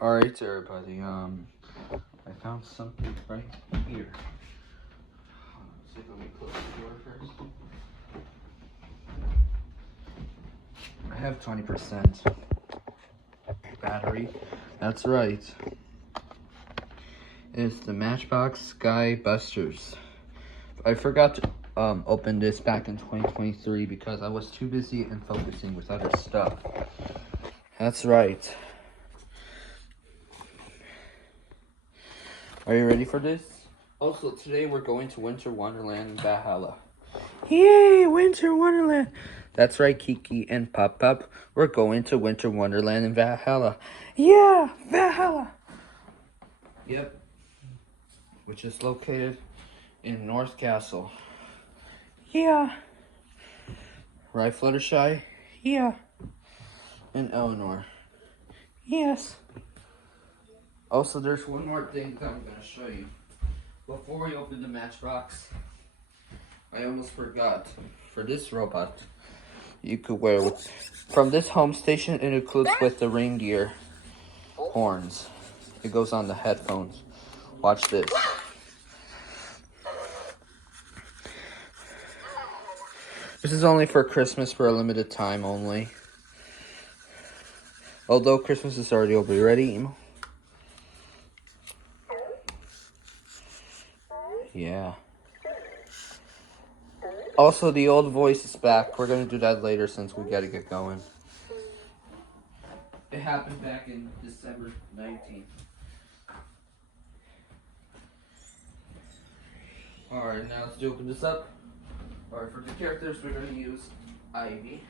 Alright, everybody, I found something right here. Let's see if let me close the door first. I have 20% battery. That's right. It's the Matchbox Sky Busters. I forgot to open this back in 2023 because I was too busy and focusing with other stuff. That's right. Are you ready for this? Also, today we're going to Winter Wonderland in Valhalla. Yay, Winter Wonderland! That's right, Kiki and Pop Pop. We're going to Winter Wonderland in Valhalla. Yeah, Valhalla! Yep. Which is located in North Castle. Yeah. Right, Fluttershy? Yeah. And Elinor. Yes. Also, there's one more thing that I'm going to show you. Before we open the Matchbox, I almost forgot. For this robot, you could wear with, from this home station, it includes with the reindeer horns. It goes on the headphones. Watch this. This is only for Christmas for a limited time only. Although Christmas is already over. You ready, Emo? Yeah. Also, the old voice is back. We're going to do that later since we got to get going. It happened back in December 19th. Alright, now let's open this up. Alright, for the characters, we're going to use Ivy.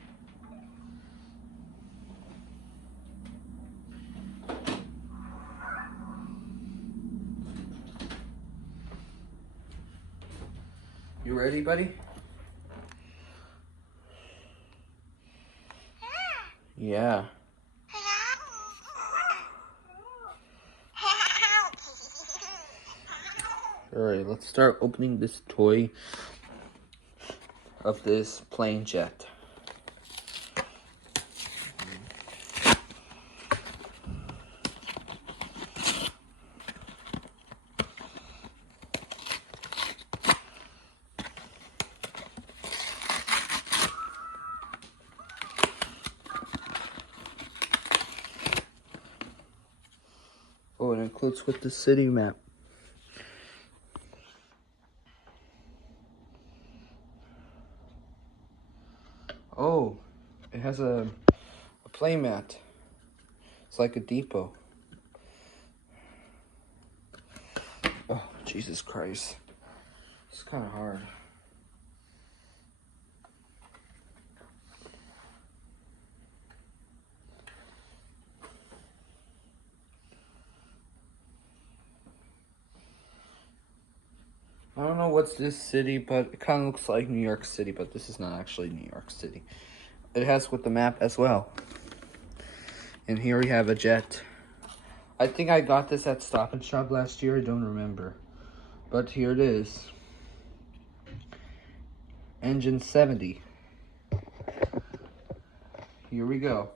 You ready, buddy? Yeah. Alright, let's start opening this toy of this plane jet. Oh, it includes with the city map. Oh, it has a play mat. It's like a depot. Oh, Jesus Christ. It's kind of hard. I don't know what's this city, but it kind of looks like New York City, but this is not actually New York City. It has with the map as well. And here we have a jet. I think I got this at Stop and Shop last year. I don't remember. But here it is. Engine 70. Here we go.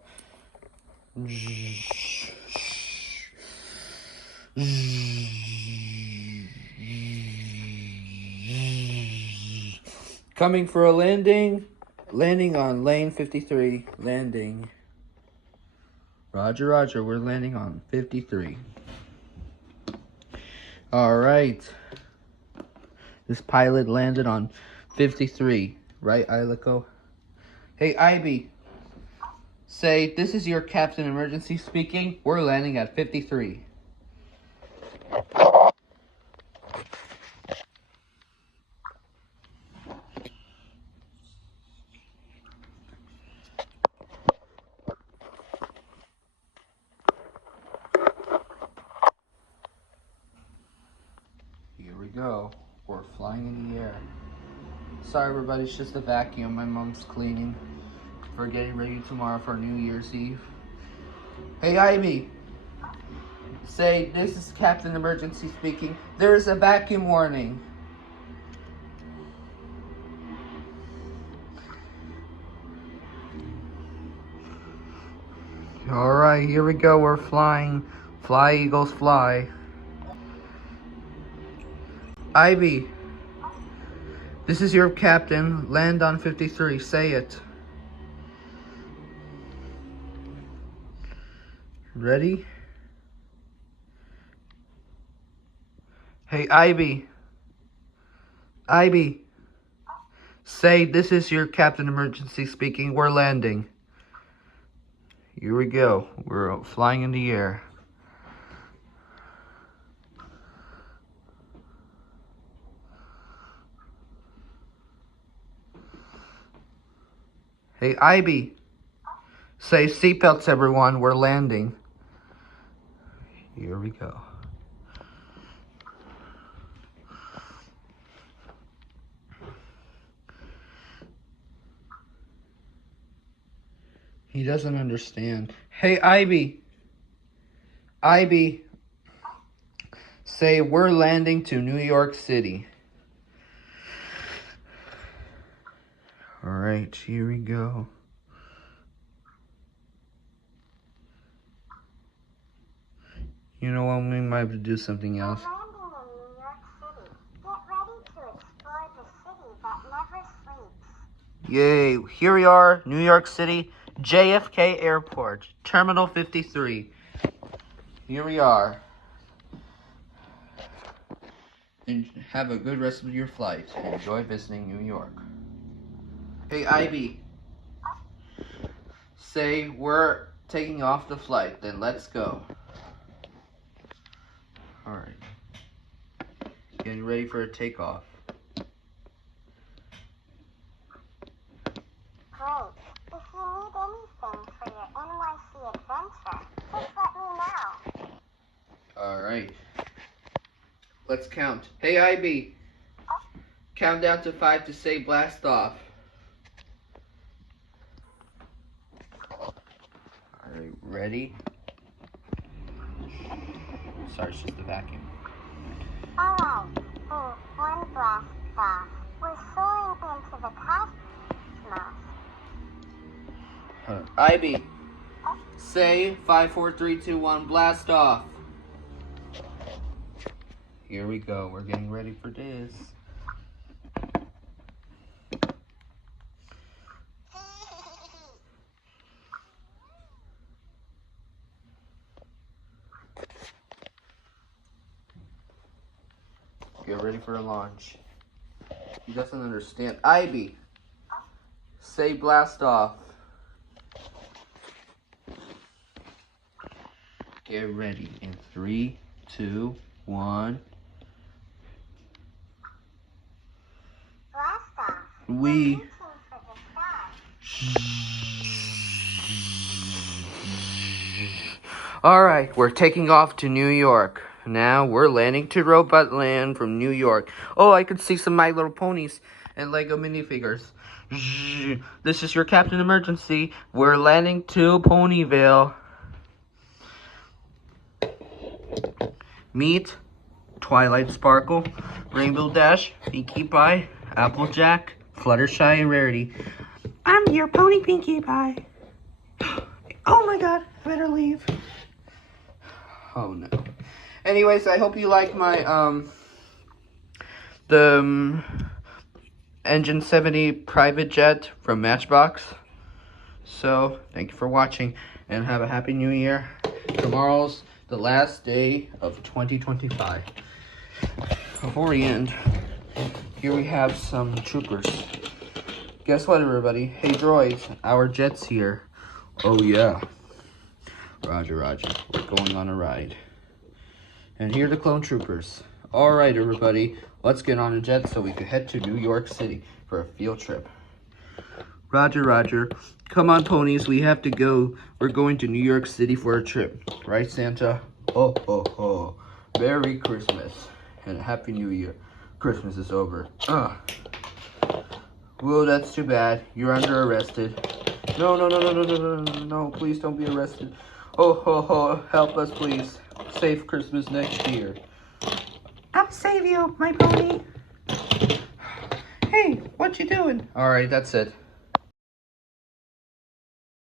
Coming for a landing. Landing on lane 53. Landing. Roger, roger. We're landing on 53. Alright. This pilot landed on 53. Right, Ilico? Hey, Ivy. Say, this is your Captain Emergency speaking. We're landing at 53. Here we go. We're flying in the air. Sorry, everybody. It's just a vacuum. My mom's cleaning. We're getting ready tomorrow for New Year's Eve. Hey, Ivy. Say, this is Captain Emergency speaking. There is a vacuum warning. Alright, here we go. We're flying Fly, Eagles, fly. Ivy, this is your captain. Land on 53. Say it. Ready? Hey, Ivy. Ivy. Say, this is your Captain Emergency speaking. We're landing. Here we go. We're flying in the air. Hey, Ivy. Say, seatbelts, everyone. We're landing. Here we go. He doesn't understand. Hey, Ivy. Ivy. Say, we're landing to New York City. Alright, here we go. You know what, we might have to do something else. We're landing in New York City. Get ready to explore the city that never sleeps. Yay, here we are, New York City, JFK Airport, Terminal 53. Here we are. And have a good rest of your flight. Enjoy visiting New York. Hey, Ivy. Say, we're taking off the flight, then let's go. Alright. Getting ready for a takeoff. Great. If you need anything for your NYC adventure, just let me know. Alright. Let's count. Hey, Ivy. Count down to 5 to say blast off. Alright, ready? Sorry, it's just the vacuum. Alright, 1 blast off. We're soaring into the cosmos. Ivy, say 5, 4, 3, 2, 1, blast off. Here we go. We're getting ready for this. Get ready for a launch. He doesn't understand. Ivy, say blast off. Get ready in 3, 2, 1. Blast off. We. Reaching for the sky. Alright, we're taking off to New York. Now we're landing to Robot Land from New York. Oh, I could see some My Little Ponies and Lego minifigures. This is your Captain Emergency. We're landing to Ponyville. Meet Twilight Sparkle, Rainbow Dash, Pinkie Pie, Applejack, Fluttershy, and Rarity. I'm your pony, Pinkie Pie. Oh my god, I better leave. Oh no. Anyways, I hope you like my, Engine 70 private jet from Matchbox. So, thank you for watching, and have a happy new year. Tomorrow's the last day of 2025. Before we end, here we have some troopers. Guess what, everybody? Hey, droids, our jet's here. Oh, yeah. Roger, roger. We're going on a ride. And here are the clone troopers. Alright, everybody. Let's get on a jet so we can head to New York City for a field trip. Roger, roger. Come on, ponies. We have to go. We're going to New York City for a trip. Right, Santa? Oh, ho, ho. Merry Christmas. And Happy New Year. Christmas is over. Whoa, that's too bad. You're under arrested. No, no, no, no, no, no, no, no, no. Please don't be arrested. Oh, ho, ho. Help us, please. Save Christmas next year. I'll save you, my pony. Hey, what you doing? Alright, that's it.